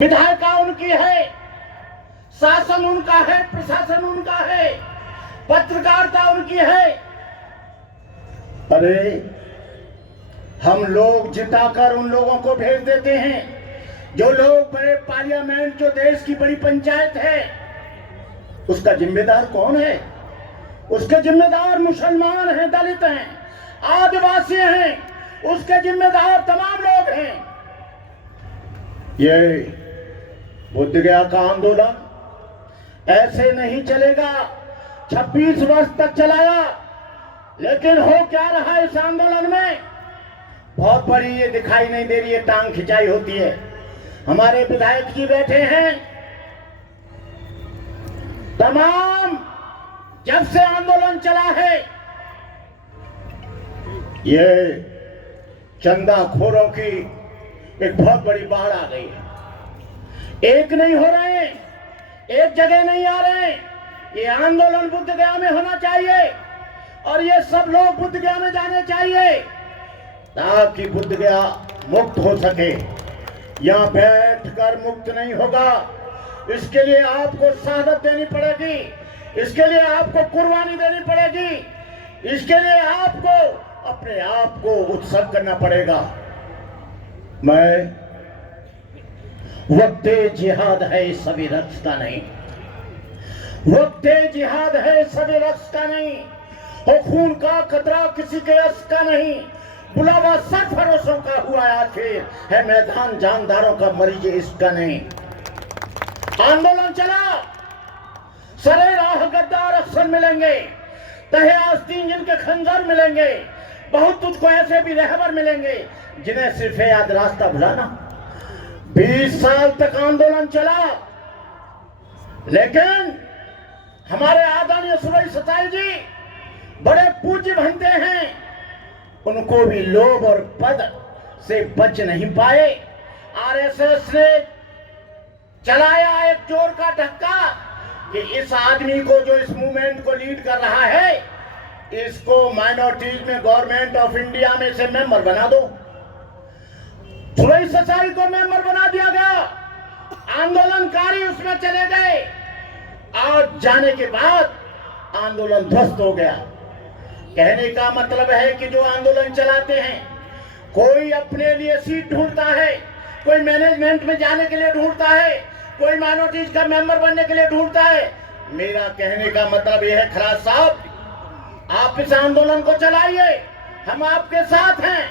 विधायिका उनकी है, शासन उनका है, प्रशासन उनका है, पत्रकारिता उनकी है। अरे हम लोग जिताकर उन लोगों को भेज देते हैं। जो लोग बड़े पार्लियामेंट, जो देश की बड़ी पंचायत है, उसका जिम्मेदार कौन है? उसके जिम्मेदार मुसलमान हैं, दलित हैं, आदिवासी हैं, उसके जिम्मेदार तमाम लोग हैं। ये बुद्ध गया का आंदोलन ऐसे नहीं चलेगा। 26 वर्ष तक चलाया, लेकिन हो क्या रहा है इस आंदोलन में? बहुत बड़ी ये दिखाई नहीं दे रही है, टांग खिंचाई होती है। हमारे विधायक जी बैठे हैं, तमाम जब से आंदोलन चला है ये चंदाखोरों की एक बहुत बड़ी बाढ़ आ गई है। एक नहीं हो रहे हैं, एक जगह नहीं आ रहे हैं। ये आंदोलन बुद्ध गया में होना चाहिए और ये सब लोग बुद्ध गया में जाने चाहिए ताकि बुद्ध गया मुक्त हो सके। यहाँ बैठकर मुक्त नहीं होगा। इसके लिए आपको शहादत देनी पड़ेगी, इसके लिए आपको कुर्बानी देनी पड़ेगी, इसके लिए आपको अपने आप को उत्सर्ग करना पड़ेगा। मैं वक्त जिहाद है सभी रक्स का नहीं, वक्त जिहाद है सभी रक्स का नहीं, हो खून का खतरा किसी के यश का नहीं, बुलावा सरफरोशों का हुआ आखिर है मैदान जानदारों का मरीज इसका नहीं। आंदोलन चला, सरे राह गद्दार अक्सर मिलेंगे, तहे आस्तीन जिनके खंजर मिलेंगे, बहुत तुझको ऐसे भी रहबर मिलेंगे जिन्हें सिर्फ याद रास्ता भुलाना। 20 साल तक आंदोलन चला, लेकिन हमारे आदरणीय सुरेश सताई जी बड़े पूज्य बनते हैं, उनको भी लोभ और पद से बच नहीं पाए। आरएसएस ने चलाया एक जोर का धक्का कि इस आदमी को, जो इस मूवमेंट को लीड कर रहा है, इसको माइनॉरिटीज में गवर्नमेंट ऑफ इंडिया में से मेंबर बना दो। सुरेश सताई को मेंबर बना दिया गया, आंदोलनकारी उसमें चले गए। आज जाने के बाद आंदोलन ध्वस्त हो गया। कहने का मतलब है कि जो आंदोलन चलाते हैं, कोई अपने लिए सीट ढूंढता है, कोई मैनेजमेंट में जाने के लिए ढूंढता है, कोई माइनॉरिटीज का मेंबर बनने के लिए ढूंढता है। मेरा कहने का मतलब यह है, खराज साहब, आप इस आंदोलन को चलाइए, हम आपके साथ हैं,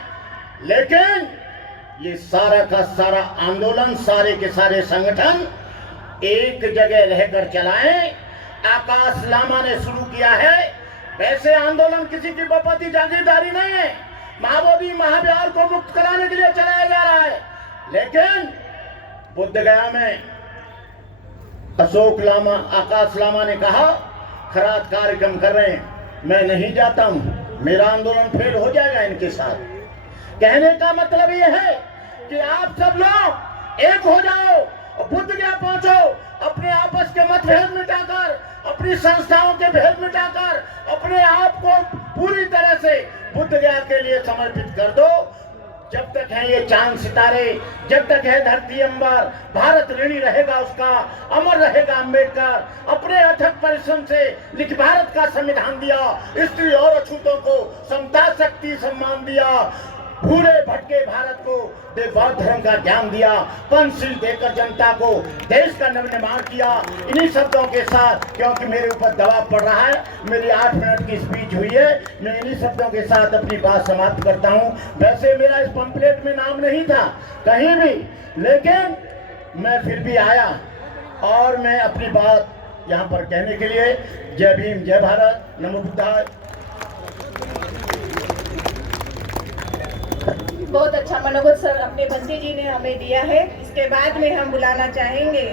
लेकिन ये सारा का सारा आंदोलन, सारे के सारे संगठन एक जगह रहकर चलाएं। आकाश लामा ने शुरू किया है, वैसे आंदोलन किसी की बपति जागीरदारी नहीं है। महाबोधि महाविहार को मुक्त कराने के लिए चलाया जा रहा है, लेकिन बुद्ध गया में अशोक लामा, आकाश लामा ने कहा खराज कार्यक्रम कर रहे हैं, मैं नहीं जाता हूं, मेरा आंदोलन फेल हो जाएगा इनके साथ। कहने का मतलब यह है कि आप सब लोग एक हो जाओ और बुद्ध गया पहुंचो, अपने आपस के मतभेद मिटाकर, अपनी संस्थाओं के भेद मिटाकर अपने आप को पूरी तरह से बुद्ध गया के लिए समर्पित कर दो। जब तक है ये चांद सितारे, जब तक है धरती अंबर, भारत ऋणी रहेगा उसका, अमर रहेगा अम्बेडकर। अपने अथक परिश्रम से लिख भारत का संविधान दिया, स्त्री और अछूतों को समता शक्ति सम्मान दिया, पूरे भटके भारत को बौद्ध धर्म का ज्ञान दिया, पंचशील देकर जनता को देश का नवनिर्माण किया। इन्हीं शब्दों के साथ, क्योंकि मेरे ऊपर दबाव पड़ रहा है, मेरी 8 मिनट की स्पीच हुई है, मैं इन्हीं शब्दों के साथ अपनी बात समाप्त करता हूं। वैसे मेरा इस पंपलेट में नाम नहीं था कहीं भी, लेकिन मैं फिर भी आया और मैं अपनी बात यहाँ पर कहने के लिए, जय भीम, जय भारत, नमो बुद्धाय। बहुत अच्छा मनोगत सर अपने बंसी जी ने हमें दिया है। इसके बाद में हम बुलाना चाहेंगे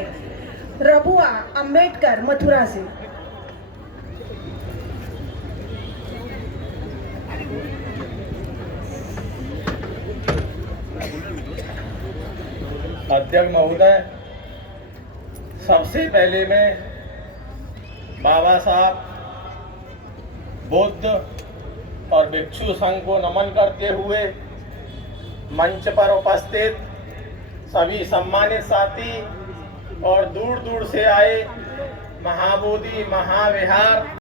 रबुआ अम्बेडकर मथुरा से। अध्यक्ष महोदय, सबसे पहले मैं बाबा साहब बुद्ध और भिक्षु संघ को नमन करते हुए मंच पर उपस्थित सभी सम्मानित साथी और दूर दूर से आए महाबोधि महाविहार